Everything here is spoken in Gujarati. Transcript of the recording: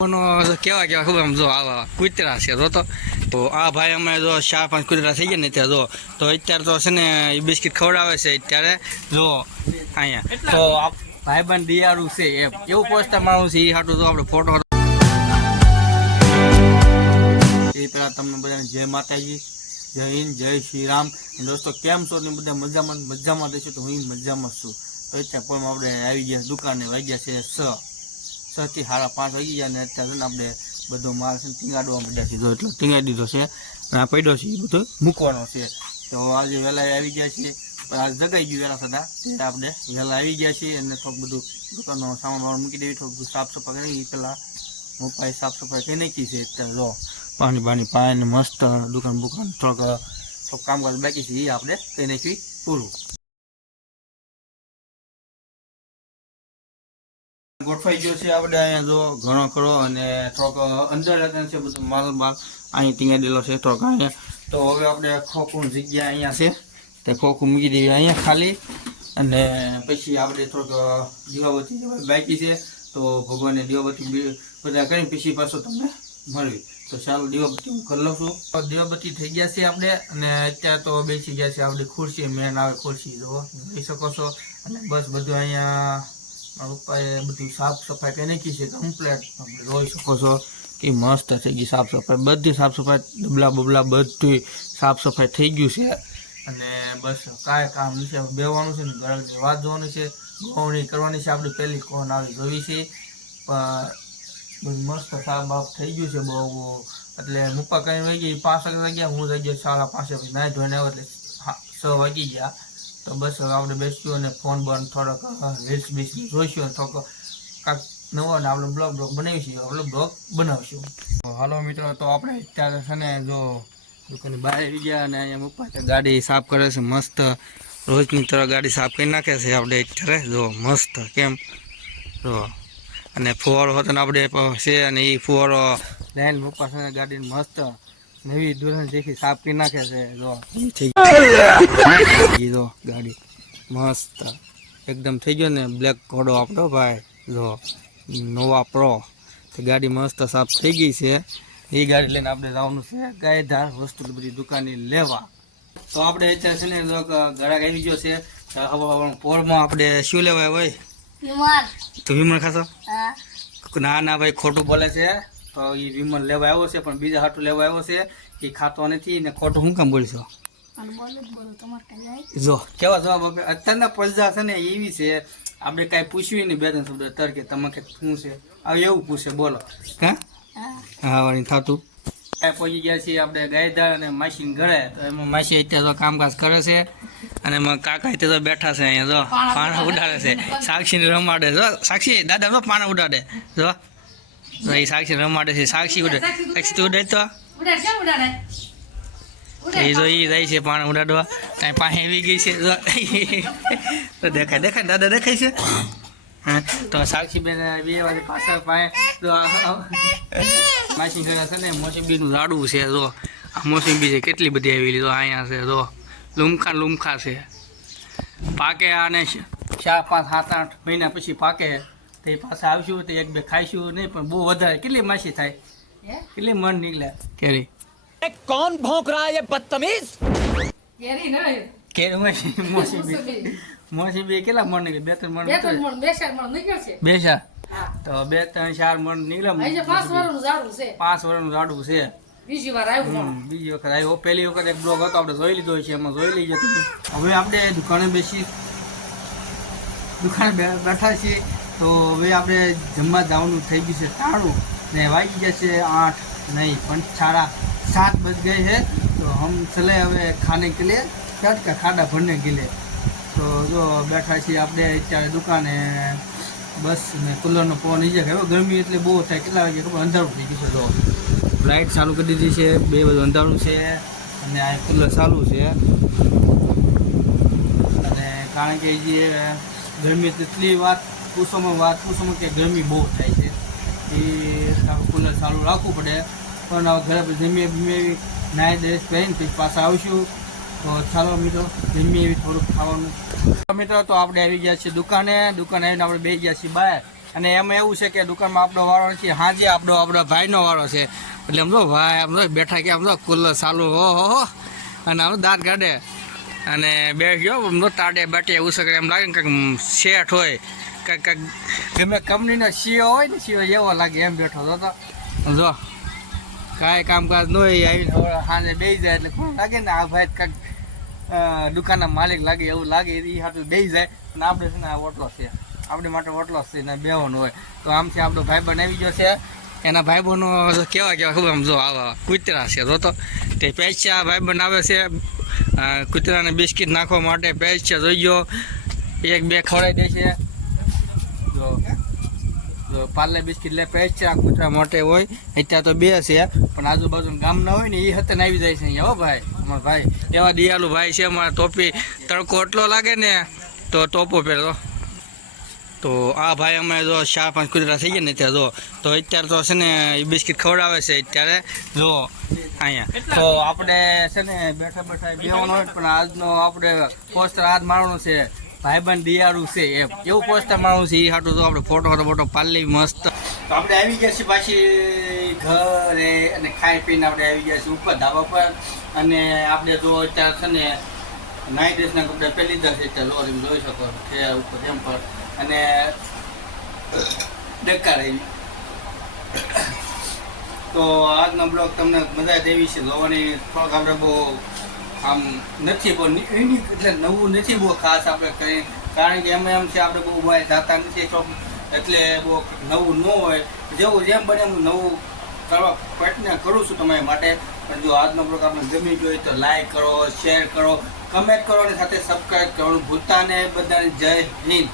કેવા કેવા ખબર આમ જો આવા કૂતરા છે તો આ ભાઈ અમે જો 4-5 કૂતરા થઈ ગયા ને ત્યાં જો તો અત્યારે તો છે ને એ બિસ્કિટ ખવડાવે છે અત્યારે જો અહીંયા તો ભાઈબંધ દિયાળું છે એમ એવું પોસ્ટર મારું છે એ હાટું તો આપણે ફોટો એ પેલા તમને બધાને જય માતાજી, જય હિન્દ, જય શ્રી રામ. દોસ્તો કેમ છો ને બધા મજામાં દેશો તો હું મજામાં છું. તો અત્યારે પણ આપણે આવી ગયા દુકાને વાગ્યા છે 6 થી 5:30 વાગી ગયા ને અત્યારે ને આપણે બધો માલ છે ટીંગાડવા માંડ્યા છે જો એટલો ટીંગાડી દીધો છે અને આ પડ્યો છે એ બધો મૂકવાનો છે. તો આજે વહેલા આવી ગયા છીએ આ જગાઈ ગયું વહેલા થતા ત્યારે આપણે વહેલા આવી ગયા છીએ અને થોડુંક બધું દુકાનનો સામાન મૂકી દેવી થોડુંક સાફ સફાઈ કરી પેલા મોપાઈ સાફ સફાઈ કરી નાખી છે. અત્યારે જો પાણી પાઈને મસ્ત દુકાન થોડુંક કામકાજ બાકી છે એ આપણે કરી નાખી પૂરું. ગોઠવાઈ ગયો છે આપણે અહીંયા જો ઘણો ખરો અને થોડોક અંદર છે બધું માલ અહીં ટીંગાડેલો છે થોડોક અહીંયા. તો હવે આપણે ખોખું જગ્યા અહીંયા છે તે ખોખું મૂકી દઈએ અહીંયા ખાલી અને પછી આપણે થોડોક દીવાબત્તી બાકી છે તો ભગવાનને દીવાબત્તી બધા કરીને પછી પાછો તમને મળવી. તો ચાલો દીવાબત્તી હું કરી લઉં છું. દીવાબત્તી થઈ ગયા છે આપણે અને અત્યારે તો બેસી ગયા છે આપણી ખુરશી મેન આવે ખુરશી જો જોઈ શકો છો. અને બસ બધું અહીંયા મારા પપ્પાએ બધી સાફ સફાઈ કરી નાખી છે કમ્પ્લેટ. આપણે જોઈ શકો છો કે મસ્ત થઈ ગઈ સાફ સફાઈ, બધી સાફ સફાઈ ડબલા બબલા બધું સાફ સફાઈ થઈ ગયું છે. અને બસ કાંઈ કામ નથી બેવાનું છે ને ગ્રાહકની વાત જોવાની છે, ગોવણી કરવાની છે. આપણે પહેલી કોણ આવી જોવી છે પણ બધું મસ્ત સાફ બાફ થઈ ગયું છે બહુ. એટલે મુપ્પા કઈ વાગી 5 વાગ્યા, હું થઈ ગયો 5:30 નાહી ધોઈને આવ્યો એટલે 6 વાગી ગયા. તો બસ હવે આપણે બેસીશું અને ફોન બંધ થોડોક રીલ્સ બીસ જોઈશું અને થોડોક કાંઈક નવો ને આપણે બ્લોગ બનાવીશું, આપણે બ્લોગ બનાવીશું. હાલો મિત્રો, તો આપણે અત્યારે છે ને જો દુકાનની બહાર આવી ગયા અને અહીંયા મુપ્પા ગાડી સાફ કરે છે મસ્ત. રોજની તરફ ગાડી સાફ કરી નાખે છે આપણે અત્યારે જો મસ્ત કેમ જો. અને ફુવારો હતો ને આપણે છે અને એ ફુવારો લઈને મુપ્પા છે ને ગાડીને મસ્ત નવી દુલ્હન જેથી સાફ કરી નાખે છે જો જો ગાડી મસ્ત એકદમ થઈ ગયો ને બ્લેક ઘોડો આપણો ભાઈ જો નોવા પ્રો. તો ગાડી મસ્ત સાફ થઈ ગઈ છે. એ ગાડી લઈને આપણે જવાનું છે ગાયધાર વસ્તુ બધી દુકાને લેવા. તો આપણે અત્યારે છે ને ગળાક આવી ગયો છે પોરમાં આપણે શું લેવાય હોય તો વિમલ ખાશો? ના ભાઈ ખોટું બોલે છે. તો એ વિમલ લેવા આવ્યો છે પણ બીજા હાટું લેવા આવ્યો છે એ ખાતો નથી ને ખોટું શું કામ બોલીશો? જો કેવા જવાબ આપે અત્યારના પૈસા છે ને એવી છે આપણે કાંઈ પૂછ્યું ને 2-3 શબ્દ તર કે તમે શું છે હવે એવું પૂછે બોલો હા વાળી થતું. પહોંચી ગયા છીએ આપણે ગાયધાર અને માસીને ઘરે. તો એમાં માસી અત્યારે તો કામકાજ કરે છે અને એમાં કાકા તો બેઠા છે અહીંયા જો પાણા ઉડાડે છે. સાક્ષીને રમાડે જો સાક્ષી દાદા તો પાણા ઉડાડે જો એ સાક્ષી રમાડે છે. સાક્ષી ઉડે સાક્ષી તું ઉડે તો એ જો એ જાય છે પાણા ઉડાડવા. ત્યાં પાસે આવી ગઈ છે તો દેખાય દાદા દેખાય છે. હા તો સાક્ષી બેન 2 વાગે પાછળ પાસે માસી ઘરે છે ને મોસંબીનું લાડવું છે જો આ મોસંબી છે કેટલી બધી આવેલી તો અહીંયા છે જો લુમખા છે પાકે આને 4, 5, 7, 8 મહિના પછી પાકે તો પાછા આવશું તો 1-2 ખાઈશું નહીં પણ બહુ વધારે કેટલી માસી થાય કેટલી મન નીકળે કેરી. कौन भौंक रहा है ये बदतमीज? કેરી મોસંબી કેટલા મણ નીકળે? 2-3 મણ બેસા તો 2-3-4 મણ નીકળે. 5 વર્ષનું ઝાડવું છે. બીજી વખત આવ્યો. પહેલી વખત એક બ્લોગ હતો આપણે જોઈ લીધો છે એમાં જોઈ લીધો. હવે આપણે દુકાને બેઠા છીએ તો હવે આપણે જમવા જવાનું થઈ ગયું છે ટાળું ને વાગી જશે 8 નહીં પણ 7:30 બજ ગઈ છે. તો હમ ચલે હવે ખાને કે લીએ ખાડા ભરને કે લીએ. તો જો બેઠા છીએ આપણે અત્યારે દુકાને બસ ને કુલરનો પવન નીચે હવે ગરમી એટલે બહુ થાય. કેટલા વાગે ખબર અંધારું થઈ ગયું છે. તો લાઇટ ચાલુ કરી દીધી છે, 2 બધું અંધારું છે અને આ કુલર ચાલુ છે. અને કારણ કે જે ગરમી એટલી વાત પૂછોમાં કે ગરમી બહુ થાય છે એ કુલર ચાલુ રાખવું પડે. પણ હવે ઘરે જમીએ નાય ડ્રેસ પહેરીને પછી પાછા આવશું. તો ચાલો મિત્રો જમીએ એવી થોડુંક ખાવાનું. મિત્રો તો આપણે આવી ગયા છીએ દુકાને આવીને આપણે બેસી ગયા છીએ બહાર અને એમાં એવું છે કે દુકાનમાં આપણો વારો નથી, હાજે આપણા ભાઈનો વારો છે. એટલે આમ તો ભાઈ આમ તો બેઠા કે આમ તો કુલર ચાલુ હો અને આમ દાંત કાઢે અને બે ગયો આમ તો ટાટે બાટે એવું શકે એમ લાગે ને કંઈક શેઠ હોય, કંઈક ગમે કંપનીનો સીઓ હોય ને સીઓ એવો લાગે એમ બેઠો હતો. જો કાંઈ કામકાજ ન હોય આવીને સાંજે બેસી જાય એટલે કોણ લાગે ને આ ભાઈ કાંઈક દુકાનના માલિક લાગે એવું લાગે એ હાથું બેસી જાય. અને આપણે છે ને આ ઓટલો છે, આપણી માટે ઓટલો છે ને બેવાનું હોય. તો આમથી આપણો ભાઈબંધ આવી ગયો છે, એના ભાઈબંધો કેવા ખબર આમ જો આવા કૂતરા છે. તો તે પૈસા ભાઈબંધ આવે છે કૂતરાને બિસ્કિટ નાખવા માટે. પૈસા જોઈ ગયો 1-2 ખવડાવી દે છે. જો પાર્લે બિસ્કિટ લે પૈસા કૂતરા માટે હોય. અત્યારે તો 2 છે પણ આજુબાજુ ગામના હોય ને એ હતને આવી જાય છે અહીંયા. હો ભાઈ અમારા ભાઈ એવા દિયાલુ ભાઈ છે. અમારા ટોપી તડકો એટલો લાગે ને તો ટોપો પહેરો. તો આ ભાઈ અમે જો 4-5 કૂતરા થઈ ગયા ને ત્યાં જો તો અત્યારે તો છે ને એ બિસ્કિટ ખવડાવે છે અત્યારે જો અહીંયા. તો આપણે છે ને બેઠા બેવાનું હોય પણ આજનો આપણે પોસ્ટર આજ મારવાનું છે ભાઈબંધ દિયાળુ છે એમ એવું પોસ્ટર મારવાનું છે. એ હાટું તો આપણે ફોટો પાડી મસ્ત. તો આપણે આવી ગયા છીએ પાછી ઘરે અને ખાઈ પીને આપણે આવી ગયા છીએ ઉપર ધાબા પર. અને આપણે જો અત્યારે છે ને નાઇટ ડ્રેસના કપડા પહેરી લીધા છે અત્યારે લોરી જોઈ શકો છે ઉપર એમ પર. અને ડક્કા રહી. તો આજનો બ્લોગ તમને મજા દેવી છે જોવાની. થોડોક આપણે બહુ આમ નથી બહુ એટલે નવું નથી બહુ ખાસ આપણે કરી, કારણ કે એમ છે આપણે બહુ બહાર જતા નથી એટલે બહુ નવું ન હોય. જેવું જેમ બને એમ નવું કરવા પ્રયત્ન કરું છું તમારી માટે. પણ જો આજનો બ્લોગ આપણે ગમી જોઈએ તો લાઈક કરો, શેર કરો, કમેન્ટ કરો અને સાથે સબસ્ક્રાઈબ કરવાનું ભૂલતા નહીં. બધાને જય હિન્દ.